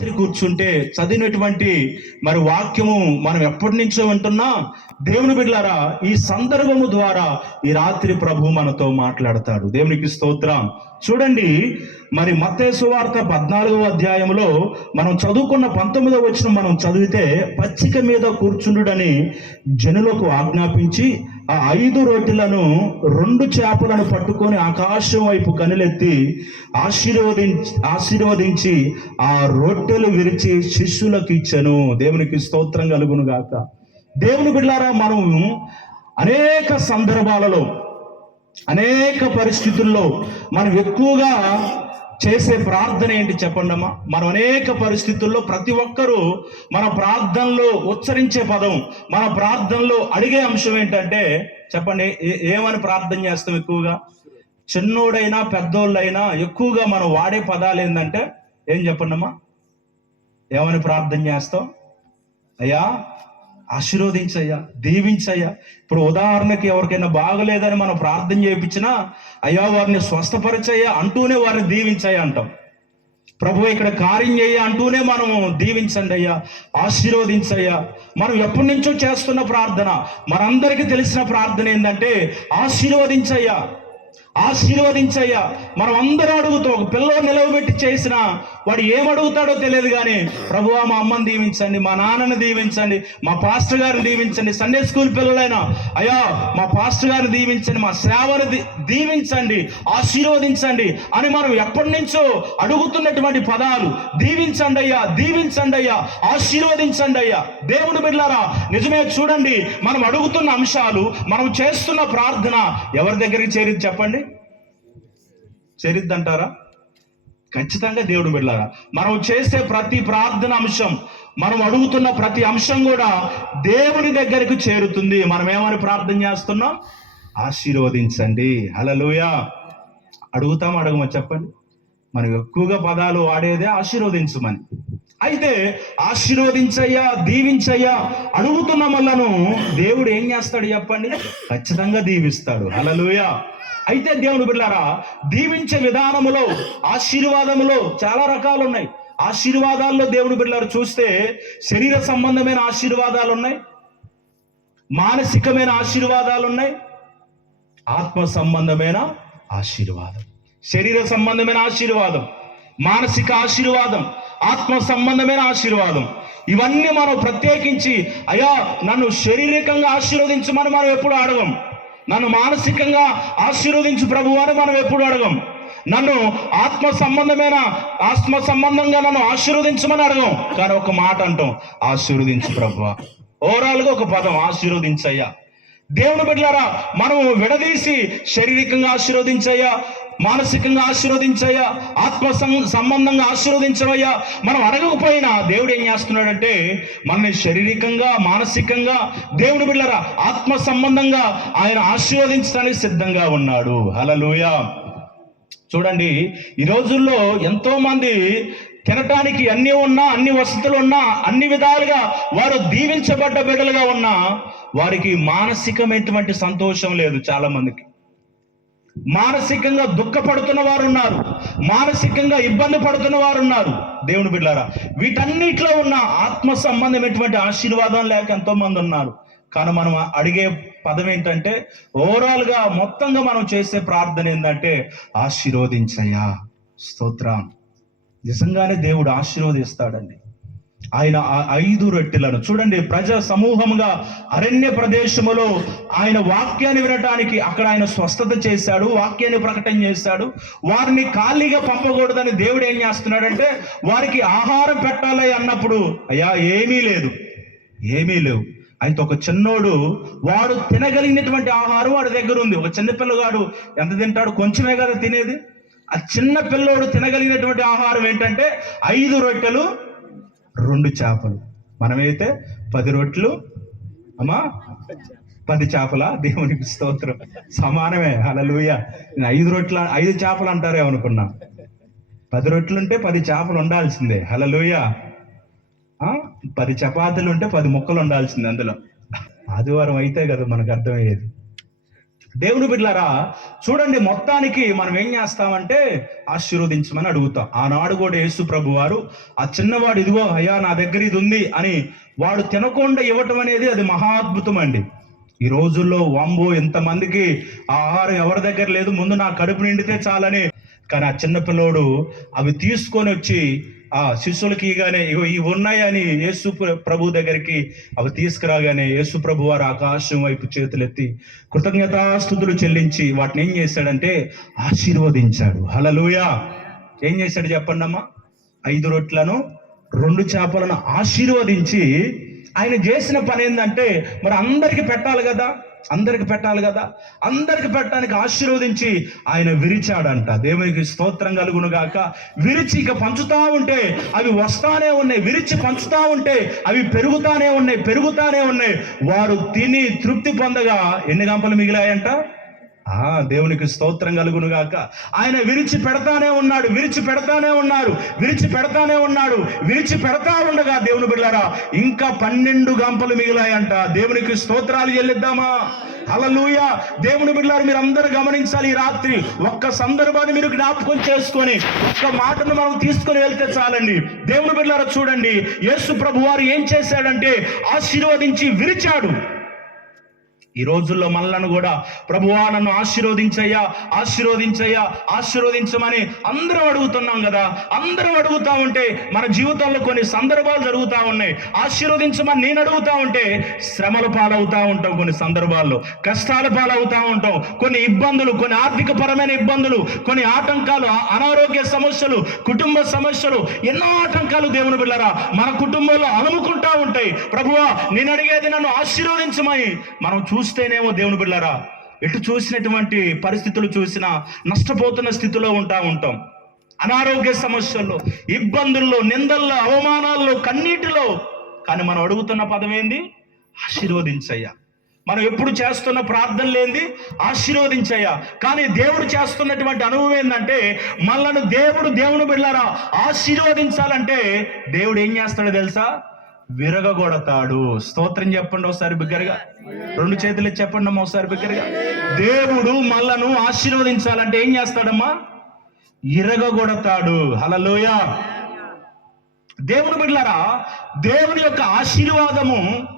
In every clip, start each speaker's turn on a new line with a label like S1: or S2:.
S1: రాత్రి కూర్చుంటే చదివినటువంటి మరి వాక్యము మనం ఎప్పటి నుంచో వింటున్నా దేవుని బిడ్డలారా ఈ సందర్భము ద్వారా ఈ రాత్రి ప్రభు మనతో మాట్లాడతాడు. దేవునికి స్తోత్రం. చూడండి మరి మత్తేసు సువార్త పద్నాలుగవ అధ్యాయంలో మనం చదువుకున్న పంతొమ్మిదవ వచ్చిన మనం చదివితే పచ్చిక మీద కూర్చుండుడని జనులకు ఆజ్ఞాపించి ఆ ఐదు రొట్టెలను రెండు చేపలను పట్టుకొని ఆకాశం వైపు కనులెత్తి ఆశీర్వదించి ఆశీర్వదించి ఆ రొట్టెలు విరిచి శిష్యులకు ఇచ్చెను. దేవునికి స్తోత్రం కలుగును గాక దేవుని బిడ్డారా మనం అనేక సందర్భాలలో అనేక పరిస్థితుల్లో మనం ఎక్కువగా చేసే ప్రార్థన ఏంటి చెప్పండమ్మా? మనం అనేక పరిస్థితుల్లో ప్రతి ఒక్కరూ మన ప్రార్థనలో ఉచ్చరించే పదం మన ప్రార్థనలో అడిగే అంశం ఏంటంటే చెప్పండి ఏ- ఏమని ప్రార్థన చేస్తాం ఎక్కువగా? చిన్నోడైనా పెద్దోళ్ళైనా ఎక్కువగా మనం వాడే పదాలు ఏంటంటే ఏం చెప్పండమ్మా? ఏమని ప్రార్థన చేస్తాం? అయ్యా ఆశీర్వదించయ్యా దీవించయ్యా. ఇప్పుడు ఉదాహరణకి ఎవరికైనా బాగలేదని మనం ప్రార్థన చేయించినా అయ్యా వారిని స్వస్థపరచయ్యా అంటూనే వారిని దీవించయ్యా అంటాం. ప్రభు ఇక్కడ కార్యం చేయ అంటూనే మనము దీవించండి అయ్యా ఆశీర్వదించయ్యా. మనం ఎప్పటి నుంచో చేస్తున్న ప్రార్థన మనందరికీ తెలిసిన ప్రార్థన ఏంటంటే ఆశీర్వదించయ్యా. ఆశీర్వదించయ్యా. మనం అందరూ అడుగుతాం ఒక పిల్లలు నిలవబెట్టి చేసిన వాడు ఏం అడుగుతాడో తెలియదు కానీ ప్రభువా మా అమ్మని దీవించండి మా నాన్నని దీవించండి మా పాస్టర్ గారిని దీవించండి సండే స్కూల్ పిల్లలైనా అయ్యా మా పాస్టర్ గారిని దీవించండి మా సేవను దీవించండి ఆశీర్వదించండి అని మనం ఎప్పటి నుంచో అడుగుతున్నటువంటి పదాలు. దీవించండి అయ్యా దీవించండి అయ్యా ఆశీర్వదించండి అయ్యా. దేవుని బిడ్డారా నిజమే చూడండి మనం అడుగుతున్న అంశాలు మనం చేస్తున్న ప్రార్థన ఎవరి దగ్గరికి చేరింది చెప్పండి? చేరిద్దంటారా? ఖచ్చితంగా దేవుడు బిడ్డారా మనం చేసే ప్రతి ప్రార్థన అంశం మనం అడుగుతున్న ప్రతి అంశం కూడా దేవుని దగ్గరికి చేరుతుంది. మనం ఏమని ప్రార్థన చేస్తున్నాం? ఆశీర్వదించండి. హలలుయా అడుగుతాం అడగమో చెప్పండి? మనం ఎక్కువగా పదాలు వాడేదే ఆశీర్వదించమని. అయితే ఆశీర్వదించయ్యా దీవించయ్యా అడుగుతున్న మళ్ళను దేవుడు ఏం చేస్తాడు చెప్పండి? ఖచ్చితంగా దీవిస్తాడు. హలలుయా అయితే దేవుని బిడ్డారా దీవించే విధానములో ఆశీర్వాదములో చాలా రకాలు ఉన్నాయి. ఆశీర్వాదాల్లో దేవుని బిడ్డలారు చూస్తే శరీర సంబంధమైన ఆశీర్వాదాలు ఉన్నాయి. మానసికమైన ఆశీర్వాదాలు ఉన్నాయి. ఆత్మ సంబంధమైన ఆశీర్వాదం. శరీర సంబంధమైన ఆశీర్వాదం. మానసిక ఆశీర్వాదం. ఆత్మ సంబంధమైన ఆశీర్వాదం. ఇవన్నీ మనం ప్రత్యేకించి అయ్యా నన్ను శారీరకంగా ఆశీర్వదించమని మనం ఎప్పుడు అడగం. నన్ను మానసికంగా ఆశీర్వదించు ప్రభు అని మనం ఎప్పుడు అడగం. నన్ను ఆత్మ సంబంధమైన ఆత్మ సంబంధంగా నన్ను ఆశీర్వదించమని అడగం. కానీ ఒక మాట అంటాం ఆశీర్వదించు ప్రభు. ఓవరాల్గా ఒక పదం ఆశీర్వదించయ్యా. దేవుని బిడ్డలారా మనము విడదీసి శారీరకంగా ఆశీర్వదించయ్యా. మానసికంగా ఆశీర్వదించయ్యా ఆత్మ సం- సంబంధంగా ఆశీర్వదించవయ్యా. మనం అడగకపోయినా దేవుడు ఏం చేస్తున్నాడంటే మనని శారీరకంగా మానసికంగా దేవుని బిళ్ళరా ఆత్మ సంబంధంగా ఆయన ఆశీర్వదించడానికి సిద్ధంగా ఉన్నాడు. హలలుయా చూడండి ఈ రోజుల్లో ఎంతో మంది తినటానికి అన్ని ఉన్నా అన్ని వసతులు ఉన్నా అన్ని విధాలుగా వారు దీవించబడ్డ బిడ్డలుగా ఉన్నా వారికి మానసికమైనటువంటి సంతోషం లేదు చాలా మందికి మానసికంగా దుఃఖపడుతున్న వారు ఉన్నారు మానసికంగా ఇబ్బంది పడుతున్న వారు ఉన్నారు దేవుని బిడ్డారా వీటన్నిటిలో ఉన్న ఆత్మ సంబంధమైనటువంటి ఆశీర్వాదం లేక ఎంతో మంది ఉన్నారు. కానీ మనం అడిగే పదం ఏంటంటే ఓవరాల్గా మొత్తంగా మనం చేసే ప్రార్థన ఏంటంటే ఆశీర్వదించయ్యా స్తోత్రం. నిజంగానే దేవుడు ఆశీర్వదిస్తాడండి. ఆయన ఆ ఐదు రొట్టెలను. చూడండి ప్రజ సమూహంగా అరణ్య ప్రదేశములో ఆయన వాక్యాన్ని వినటానికి అక్కడ ఆయన స్వస్థత చేశాడు వాక్యాన్ని ప్రకటన చేశాడు. వారిని ఖాళీగా పంపకూడదని దేవుడు ఏం చేస్తున్నాడంటే వారికి ఆహారం పెట్టాలి అన్నప్పుడు అయ్యా ఏమీ లేదు ఏమీ లేవు. అయితే ఒక చిన్నోడు వాడు తినగలిగినటువంటి ఆహారం వాడి దగ్గర ఉంది. ఒక చిన్న పిల్లగాడు ఎంత తింటాడు? కొంచెమే కదా తినేది. ఆ చిన్న పిల్లోడు తినగలిగినటువంటి ఆహారం ఏంటంటే ఐదు రొట్టెలు రెండు చేపలు. మనమైతే పది రొట్లు అమ్మా పది చేపల? దేవునికి స్తోత్రం. సమానమే. హల్లెలూయా. లూయ ఐదు రొట్ల ఐదు చేపలు అంటారే అనుకున్నా. పది రొట్లుంటే పది చేపలు ఉండాల్సిందే. హల్లెలూయా. లూయ పది చపాతీలు ఉంటే పది ముక్కలు ఉండాల్సిందే అందులో. ఆదివారం అయితే కదా మనకు అర్థమయ్యేది. దేవుని బిడ్డలారా చూడండి మొత్తానికి మనం ఏం చేస్తామంటే ఆశీర్వదించమని అడుగుతాం. ఆనాడు కూడా యేసు ప్రభు వారు ఆ చిన్నవాడు ఇదిగో అయ్యా నా దగ్గర ఇది ఉంది అని వాడు తినకుండా ఇవ్వటం అనేది అది మహా అద్భుతం అండి. ఈ రోజుల్లో వాంబో ఎంతమందికి ఆ ఆహారం ఎవరి దగ్గర లేదు ముందు నా కడుపు నిండితే చాలని. కానీ ఆ చిన్న పిల్లోడు అవి తీసుకొని వచ్చి ఆ శిష్యులకి గానే ఇగో ఇవి ఉన్నాయని యేసు ప్రభు దగ్గరికి అవి తీసుకురాగానే యేసు ప్రభు వారు ఆకాశం వైపు చేతులెత్తి కృతజ్ఞతాస్థుతులు చెల్లించి వాటిని ఏం చేశాడంటే ఆశీర్వదించాడు. హలలుయా ఏం చేశాడు చెప్పండి అమ్మా ఐదు రొట్లను రెండు చేపలను ఆశీర్వదించి ఆయన చేసిన పని ఏంటంటే మరి అందరికి పెట్టాలి కదా? అందరికి పెట్టాలి కదా. అందరికి పెట్టడానికి ఆశీర్వదించి ఆయన విరిచాడంట. దేవునికి స్తోత్రం కలుగును గాక విరిచి ఇక పంచుతా ఉంటే అవి వస్తానే ఉన్నాయి. విరిచి పంచుతా ఉంటే అవి పెరుగుతానే ఉన్నాయి పెరుగుతానే ఉన్నాయి. వారు తిని తృప్తి పొందగా ఎన్ని గంపలు మిగిలాయంట? ఆ దేవునికి స్తోత్రం కలుగును గాక. ఆయన విరిచి పెడతానే ఉన్నాడు విరిచి పెడతానే ఉన్నాడు విరిచి పెడతానే ఉన్నాడు విరిచి పెడతా ఉండగా దేవుని బిడ్డారా ఇంకా పన్నెండు గంపలు మిగిలాయంట. దేవునికి స్తోత్రాలు చెల్లిద్దామా? అలలుయ దేవుని బిడ్డారు మీరు అందరూ గమనించాలి ఈ రాత్రి. ఒక్క సందర్భాన్ని మీరు జ్ఞాపకం చేసుకొని ఒక్క మాటను మనం తీసుకొని వెళ్తే చాలండి. దేవుని బిడ్డారా చూడండి. యేసు ప్రభు వారు ఏం చేశాడంటే ఆశీర్వదించి విరిచాడు. ఈ రోజుల్లో మనలను కూడా ప్రభువా నన్ను ఆశీర్వదించయ్యా ఆశీర్వదించయ్యా ఆశీర్వదించమని అందరం అడుగుతున్నాం కదా. అందరం అడుగుతా ఉంటే మన జీవితంలో కొన్ని సందర్భాలు జరుగుతూ ఉన్నాయి. ఆశీర్వదించమని నేను అడుగుతా ఉంటే శ్రమల పాలవుతా ఉంటాం కొన్ని సందర్భాల్లో. కష్టాల పాలవుతా ఉంటాం. కొన్ని ఇబ్బందులు కొన్ని ఆర్థిక పరమైన ఇబ్బందులు కొన్ని ఆటంకాలు అనారోగ్య సమస్యలు కుటుంబ సమస్యలు ఎన్నో ఆటంకాలు దేవుని బిళ్ళరా మన కుటుంబంలో అలుముకుంటా ఉంటాయి. ప్రభువా నేను అడిగేది నన్ను ఆశీర్వదించమని మనం చూ చూస్తేనేమో దేవుని బిళ్ళరా ఎటు చూసినటువంటి పరిస్థితులు చూసినా నష్టపోతున్న స్థితిలో ఉంటా ఉంటాం. అనారోగ్య సమస్యల్లో ఇబ్బందుల్లో నిందల్లో అవమానాల్లో కన్నీటిలో. కానీ మనం అడుగుతున్న పదం ఏంది? ఆశీర్వదించయ్యా. మనం ఎప్పుడు చేస్తున్న ప్రార్థన లేనిది ఆశీర్వదించయ్యా. కానీ దేవుడు చేస్తున్నటువంటి అనుభవం ఏంటంటే మనల్ని దేవుడు దేవుని బిళ్ళారా ఆశీర్వదించాలంటే దేవుడు ఏం చేస్తాడో తెలుసా? విరగగొడతాడు. స్తోత్రం చెప్పండి ఒకసారి బిగ్గరగా. రెండు చేతులు చెప్పండి అమ్మా ఒకసారి బిగ్గరగా. దేవుడు మళ్ళను ఆశీర్వదించాలంటే ఏం చేస్తాడమ్మా? ఇరగగొడతాడు. హలలోయ దేవుని బిడ్డలారా దేవుని యొక్క ఆశీర్వాదము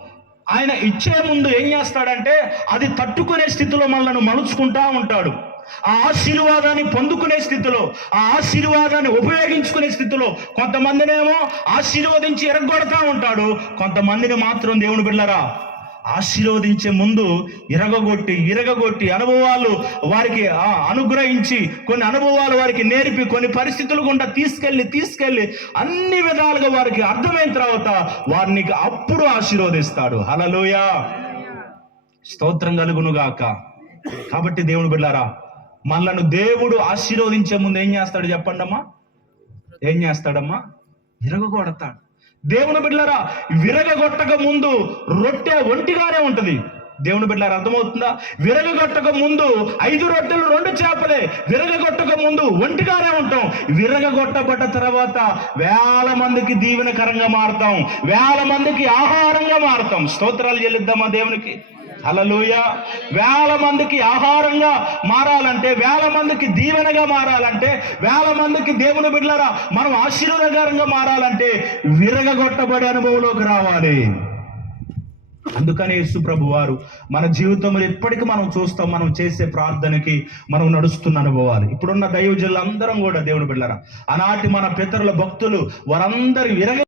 S1: ఆయన ఇచ్చే ముందు ఏం చేస్తాడంటే అది తట్టుకునే స్థితిలో మనల్ని మలుచుకుంటా ఉంటాడు. ఆ ఆశీర్వాదాన్ని పొందుకునే స్థితిలో ఆ ఆశీర్వాదాన్ని ఉపయోగించుకునే స్థితిలో కొంతమందినేమో ఆశీర్వదించి ఎరగొడతా ఉంటాడు. కొంతమందిని మాత్రం దేవుని బిళ్ళరా ఆశీర్వదించే ముందు ఇరగగొట్టి ఇరగగొట్టి అనుభవాలు వారికి ఆ, అనుగ్రహించి కొన్ని అనుభవాలు వారికి నేర్పి కొన్ని పరిస్థితులు గుండా తీసుకెళ్ళి తీసుకెళ్ళి అన్ని విధాలుగా వారికి అర్థమైన తర్వాత వారిని అప్పుడు ఆశీర్వదిస్తాడు. హలలోయ స్తోత్రం కలుగును గాక కాబట్టి దేవుని బిడ్డారా మనలను దేవుడు ఆశీర్వదించే ముందు ఏం చేస్తాడు చెప్పండి అమ్మా? ఏం చేస్తాడమ్మా? విరగొడతాడు దేవుని బిడ్డలారా విరగొట్టక ముందు రొట్టె ఒంటిగానే ఉంటది. దేవుని బిడ్డలారా అర్థమవుతుందా? విరగొట్టక ముందు ఐదు రొట్టెలు రెండు చేపలే. విరగొట్టక ముందు ఒంటిగానే ఉంటాం. విరగొట్టబడ్డ తర్వాత వేల మందికి దీవెనకరంగా మారుతాం. వేల మందికి ఆహారంగా మారుతాం. స్తోత్రాలు చెల్లిద్దామా దేవునికి? హల్లెలూయ. వేల మందికి ఆహారంగా మారాలంటే వేల మందికి దీవెనగా మారాలంటే వేల మందికి దేవుని బిడ్డలరా మనం ఆశీర్వాదకరంగా మారాలంటే విరగగొట్టబడే అనుభవంలోకి రావాలి. అందుకనే యేసు ప్రభు వారు మన జీవితంలో ఎప్పటికీ మనం చూస్తాం మనం చేసే ప్రార్థనకి మనం నడుస్తున్న అనుభవాలు. ఇప్పుడున్న దైవజనులందరం కూడా దేవుని బిడ్డరా ఆనాటి మన పితరుల భక్తులు వారందరి విరగ